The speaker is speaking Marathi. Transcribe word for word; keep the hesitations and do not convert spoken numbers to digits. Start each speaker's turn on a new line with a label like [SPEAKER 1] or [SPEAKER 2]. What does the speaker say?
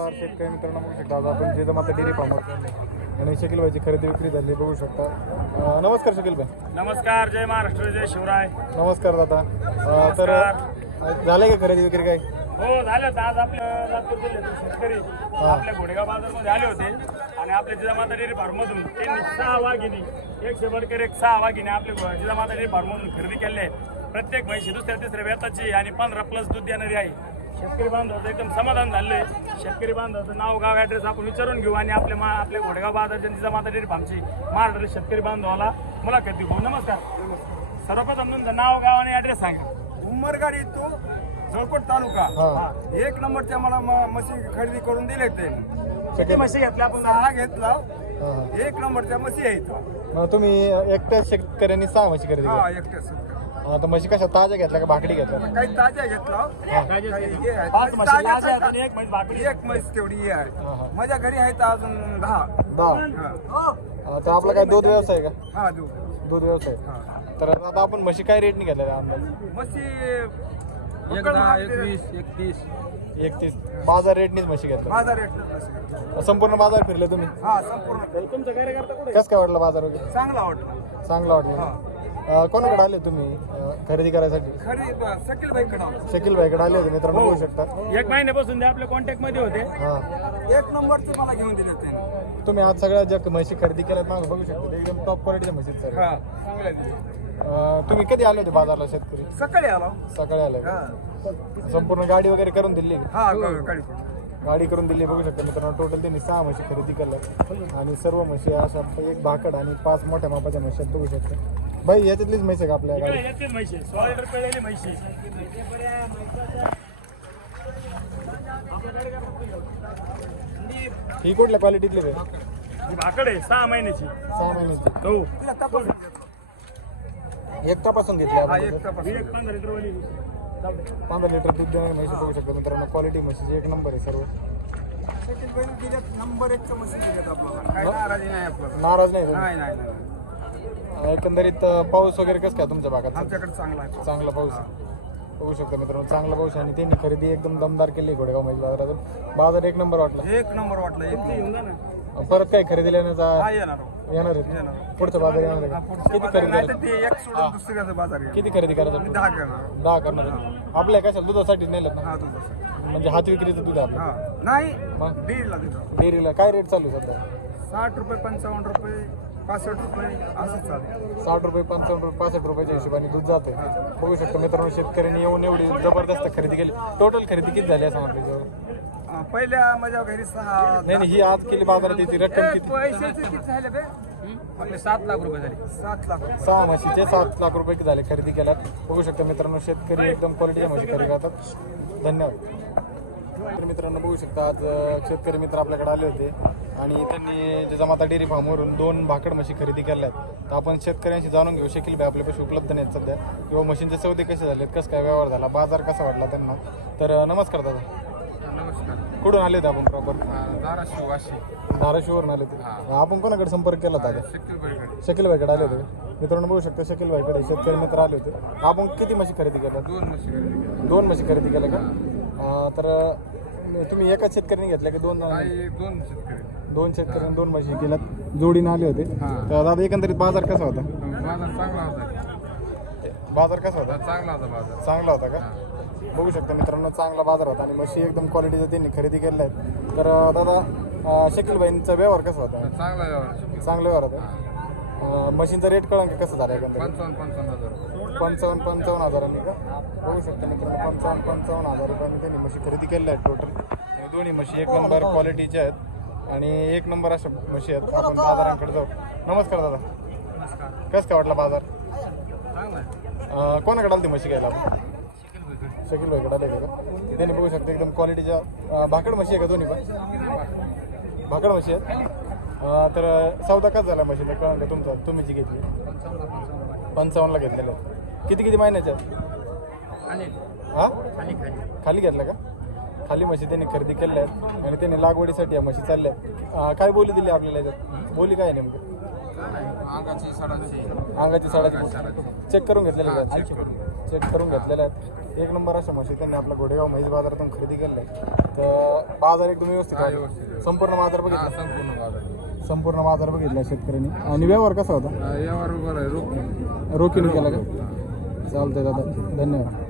[SPEAKER 1] नमस्कार शेतकरी मित्रांनो, बघू शकता आज आपण जिजामाता डेअरी फार्मर आणि शकील भाईची खरेदी विक्री झाली बघू शकता. अं, नमस्कार शकील भाई.
[SPEAKER 2] नमस्कार, जय महाराष्ट्र, जय शिवराय.
[SPEAKER 1] नमस्कार दादा. अं, तर अं, झाले का खरेदी विक्री काय?
[SPEAKER 2] हो झालं. आज आपल्या लातूर जिल्ह्यातील शेतकरी आपल्या घोडेगाव बाजारमध्ये आले होते आणि आपल्या जिजामाता डेअरी फार्ममधून त्यांनी सहा वाघिणी एकशे बडकर एक सहा वाघिणी आपल्या घो- जिजामाता डेअरी फार्ममधून खरेदी केली आहे. प्रत्येक म्हैशी दुसऱ्या तिसऱ्या वेताची आणि पंधरा प्लस दूध देणारी आहे. शेतकरी बांधवाचं एकदम समाधान झालंय. शेतकरी बांधवाचं नाव गाव ॲड्रेस आपण विचारून घेऊ आणि आपल्या मा आपल्या घोडेगाव बाजारच्या जिजामाता डेअरी फार्मची महाराष्ट्र शेतकरी बांधवाला मुलाखत देऊ. नमस्कार. सर्वप्रथम तुमचं नाव गाव आणि ॲड्रेस सांगा.
[SPEAKER 3] उमरगाडी तो जळकोट तालुका
[SPEAKER 1] हा.
[SPEAKER 3] एक नंबरच्या मला म- म्हशी खरेदी करून दिले ते
[SPEAKER 2] किती म्हशी घेतल्या आपण?
[SPEAKER 3] सहा घेतला.
[SPEAKER 1] हां हां.
[SPEAKER 3] एक नंबरच्या म्हशी आहेत.
[SPEAKER 1] मग तुम्ही एकट्याच शेतकऱ्यांनी सहा म्हशी खरेदी
[SPEAKER 3] हा
[SPEAKER 1] केली.
[SPEAKER 3] एकट्याच.
[SPEAKER 1] आता म्हशी कशा ताज्या घेतल्या का भाकडी घेतल्या?
[SPEAKER 3] काही ताज्या घेतला. काही हे आहेत.
[SPEAKER 2] पाच म्हशी
[SPEAKER 3] ताज्या
[SPEAKER 2] ताज्या आहेत
[SPEAKER 3] आहेत.
[SPEAKER 2] आणि एक म्हैस भाकरी.
[SPEAKER 3] एक म्हैस तेवढी हे
[SPEAKER 1] हा, हा.
[SPEAKER 3] आहे. माझ्या घरी आहेत अजून दहा.
[SPEAKER 1] दहा.
[SPEAKER 3] हा.
[SPEAKER 1] तर आपला काय दूध व्यवसाय का?
[SPEAKER 3] हा देऊ.
[SPEAKER 1] दूध व्यवसाय.
[SPEAKER 3] हा.
[SPEAKER 1] तर आता आपण म्हशी काय रेटने घेतल्या अंदाज?
[SPEAKER 3] म्हशी
[SPEAKER 4] एक दहा एकवीस एकतीस
[SPEAKER 1] एकतीस बाजार रेटनीच म्हशी घेतल्या.
[SPEAKER 3] माझा रेट.
[SPEAKER 1] संपूर्ण बाजार फिरले तुम्ही?
[SPEAKER 3] हा संपूर्ण
[SPEAKER 2] तुमचा कार्यकर्ता कुठे?
[SPEAKER 1] कसं काय वाटलं बाजार वगैरे?
[SPEAKER 3] चांगला वाटला.
[SPEAKER 1] चांगलं वाटलं. अं, कोणाकडे आले तुम्ही अं, खरेदी करायसाठी?
[SPEAKER 3] खरी शकील भाई कडा
[SPEAKER 1] शकील भाईकडे आले होते मित्रांनो, बघू शकता.
[SPEAKER 2] एक महिन्यापासून ते आपल्या कॉन्टॅक्ट मध्ये होते.
[SPEAKER 1] हा.
[SPEAKER 3] एक नंबरचे मला घेऊन दिले त्याने.
[SPEAKER 1] तुम्ही आज सगळ्या ज्या म्हशी खरेदी केल्यात मागं बघू शकता एकदम टॉप क्वालिटीच्या म्हशी सर.
[SPEAKER 3] हा चांगल्या दिले.
[SPEAKER 1] तुम्ही कधी आले होते बाजारला शेतकरी?
[SPEAKER 3] सकाळी आलो.
[SPEAKER 1] सकाळी आले.
[SPEAKER 3] हा
[SPEAKER 1] संपूर्ण गाडी वगैरे करून दिली?
[SPEAKER 3] हा गाडी.
[SPEAKER 1] गाडी करून दिली बघू शकता मित्रांनो. टोटल त्यांनी सहा म्हशी खरेदी केल्या आणि सर्व म्हशी अशा एक भाकड आणि पाच मोठ्या मापाच्या म्हशी आहेत बघू शकता. भाई याच्यातलीच म्हशी आहे का आपल्या
[SPEAKER 2] इकडे
[SPEAKER 1] गाडी?
[SPEAKER 2] येतेच म्हैशी सोळा लिटर पेळलेली म्हैशी.
[SPEAKER 1] ही कुठल्या क्वालिटीतली भाई?
[SPEAKER 2] ही भाकड आहे सहा महिन्याची.
[SPEAKER 1] सहा महिन्याची.
[SPEAKER 2] हो.
[SPEAKER 3] तिला तपास.
[SPEAKER 1] एक तपासून घेतली
[SPEAKER 3] हा
[SPEAKER 1] आपण
[SPEAKER 3] एक
[SPEAKER 1] तिथं.
[SPEAKER 3] तपास.
[SPEAKER 2] ही एक पंधरा लिटर वाली. जाऊ दे.
[SPEAKER 1] पंधरा लिटर दूध देणारी म्हशी बघू शकता मित्रांनो. क्वालिटी म्हशीची एक नंबर आहे सर्व.
[SPEAKER 3] शकील भाई दिल्यात नंबर एकचं मशीन दिल्यात आपल्याला. काही नाराजी नाही आपल्याला.
[SPEAKER 1] नाराज नाही तुम्ही?
[SPEAKER 3] नाही नाही नाही.
[SPEAKER 1] एकंदरीत अं, पाऊस वगैरे कसं काय तुमच्या भागात?
[SPEAKER 3] आमच्याकडे चांगला आहे.
[SPEAKER 1] चांगला पाऊस आहे. बघू शकता मित्रांनो चांगला पाऊस आहे आणि त्यांनी खरेदी एकदम दमदार केली घोडेगाव मध्ये बाजारात. बाजार एक नंबर वाटला.
[SPEAKER 3] एक नंबर वाटलं. एक
[SPEAKER 2] तुमची घेऊन
[SPEAKER 3] नंबर.
[SPEAKER 2] जा ना.
[SPEAKER 1] परत काय खरेदी लेण्याचा
[SPEAKER 3] हा येणार.
[SPEAKER 1] येणार आहे?
[SPEAKER 3] येणार.
[SPEAKER 1] पुढचा बाजार येणार आहे
[SPEAKER 3] हा,
[SPEAKER 1] का?
[SPEAKER 3] पुढच्या
[SPEAKER 1] किती
[SPEAKER 3] बाजार
[SPEAKER 1] खरेदी
[SPEAKER 3] नाही तर
[SPEAKER 1] करायचं?
[SPEAKER 3] ते एक सोडून दुसऱ्याचं बाजार आहे.
[SPEAKER 1] किती खरेदी करायचं?
[SPEAKER 3] मी दहा करणार.
[SPEAKER 1] दहा करणार आहे. आपल्या कशा दुधासाठी नेलं ना?
[SPEAKER 3] हा तुझं.
[SPEAKER 1] म्हणजे हात विक्रीचं दूध आहे आपलं.
[SPEAKER 3] हा नाही
[SPEAKER 1] मग
[SPEAKER 3] डेअरीला देतो.
[SPEAKER 1] डेअरीला काय रेट चालू आहे सध्या?
[SPEAKER 3] साठ रुपये पंचावन्न रुपये पासष्ट रुपये असं चालेल.
[SPEAKER 1] साठ रुपये पंचावन्न रुपये पासष्ट रुपयाच्या हिशोबाने दूध जाते. बघू शकतो मित्रांनो शेतकऱ्यांनी येऊन एवढी जबरदस्त खरेदी केली. टोटल खरेदी किती झाली असं म्हणतो त्याच्यावर?
[SPEAKER 3] अं, पहिल्या माझ्या घरी सहा.
[SPEAKER 1] नाही नाही ही आज केली बाजारात याची रक्कम
[SPEAKER 3] ए,
[SPEAKER 1] किती?
[SPEAKER 3] पैशाचे किती झाले ते?
[SPEAKER 4] आपले सात लाख रुपये झाले.
[SPEAKER 3] सात लाख रुपये.
[SPEAKER 1] सहा म्हशीचे सात लाख रुपये झाले खरेदी केल्यात. बघू शकता मित्रांनो शेतकरी एकदम क्वालिटीच्या म्हशी खरेदी करतात. धन्यवाद. तर मित्रांनो बघू शकता आज अं, शेतकरी मित्र आपल्याकडे आले होते आणि त्यांनी जिजामाता डेअरी फार्मवरून दोन भाकड म्हशी खरेदी केल्यात. तर आपण शेतकऱ्यांशी जाणून घेऊ. शकील भाई आपल्यापाशी उपलब्ध नाहीत सध्या किंवा मशीनचे सौदे कसे झालेत, कसं काय व्यवहार झाला, बाजार कसा वाटला त्यांना. तर अं, नमस्कार दादा.
[SPEAKER 4] नमस्कार.
[SPEAKER 1] कुठून आले होते आपण प्रॉपर?
[SPEAKER 4] धाराशिव वाशी.
[SPEAKER 1] धाराशिववरून आले होते. आपण कोणाकडे संपर्क केला होता दादा?
[SPEAKER 4] शकील भाईकडे
[SPEAKER 1] शकील भाईकडे आले होते. मित्रांनो बघू शकता शकील भाईकडे शेतकरी मित्र आले होते. आपण किती म्हशी खरेदी केल्या?
[SPEAKER 4] दोन म्हशी खरेदी.
[SPEAKER 1] दोन म्हशी खरेदी केल्या का? अं, तर अं, तुम्ही एकाच शेतकऱ्यांनी घेतल्या की दोन?
[SPEAKER 4] काही दोन शेतकरी.
[SPEAKER 1] दोन शेतकऱ्यांनी दोन म्हशी केल्यात जोडीने आले होते.
[SPEAKER 4] हां.
[SPEAKER 1] तर दादा एकंदरीत बाजार कसा होता?
[SPEAKER 4] बाजार चांगला होता.
[SPEAKER 1] बाजार कसा होता?
[SPEAKER 4] चांगला होता बाजार.
[SPEAKER 1] चांगला होता का? बघू शकता मित्रांनो चांगला बाजार होता आणि म्हशी एकदम क्वालिटीचा त्यांनी खरेदी केल्या आहेत. तर अं, दादा अं, शकील भाईंचा व्यवहार कसा होता?
[SPEAKER 4] चांगला व्यवहार.
[SPEAKER 1] चांगला व्यवहार होता. अं, म्हशींचा रेट कळंन की कसं झालं एकंदरीत?
[SPEAKER 4] पंचावन्न पंचावन्न हजार.
[SPEAKER 1] पंचावन्न पंचावन्न हजारांनी का? बघू शकता मित्रांनो पंचावन्न पंचावन्न हजार रुपयांनी त्यांनी म्हशी खरेदी केल्या आहेत टोटल. आणि दोन्ही म्हशी एक नंबर क्वालिटीच्या आहेत आणि एक नंबर अशा म्हशी आहेत. आपण बाजारांकडे जाऊ. नमस्कार दादा.
[SPEAKER 4] नमस्कार.
[SPEAKER 1] कसं काय वाटला बाजार?
[SPEAKER 4] चांगला आहे.
[SPEAKER 1] अं, कोणाकडे आली ती म्हशी घ्यायला आपण?
[SPEAKER 4] शकील भाईकडे.
[SPEAKER 1] शकील भाईकडे आले का? त्यांनी बघू शकता एकदम क्वालिटीच्या अं, भाकड म्हशी आहे का दोन्ही पण? भाकड म्हशी आहेत. अं, तर सौदा कसा झाला म्हशीचा कळलं का तुमचा? तुम्ही जी घेतली
[SPEAKER 4] पंचावन्न पंचावन्न.
[SPEAKER 1] पंचावन्नला घेतलेल्या आहेत. किती किती महिन्याच्या
[SPEAKER 4] आणि
[SPEAKER 1] हां
[SPEAKER 4] खाली खाली.
[SPEAKER 1] खाली घेतला का? खाली म्हशी त्यांनी खरेदी केल्या आहेत आणि त्यांनी लागवडीसाठी या म्हशी चालल्या आहेत. काय बोली दिली आपल्याला याच्यात? बोली काय आहे नेमकं?
[SPEAKER 4] अंगाची साडाची.
[SPEAKER 1] अंगाची साडाची चेक करून घेतलेल्या आहेत. चेक करून घेतलेल्या आहेत. एक नंबर अशा म्हशी त्यांनी आपल्या घोडेगाव म्हैस बाजारातून खरेदी केल्या आहे. तर बाजार एकदम व्यवस्थित
[SPEAKER 4] हा,
[SPEAKER 1] आहे.
[SPEAKER 4] व्यवस्थित.
[SPEAKER 1] संपूर्ण बाजार
[SPEAKER 4] हा,
[SPEAKER 1] बघितला
[SPEAKER 4] संपूर्ण बाजार
[SPEAKER 1] संपूर्ण बाजार बघितला शेतकऱ्यांनी. आणि व्यवहार कसा होता?
[SPEAKER 4] यावर बरं आहे रोख
[SPEAKER 1] रोखीने केला का? चालतंय दादा, धन्यवाद.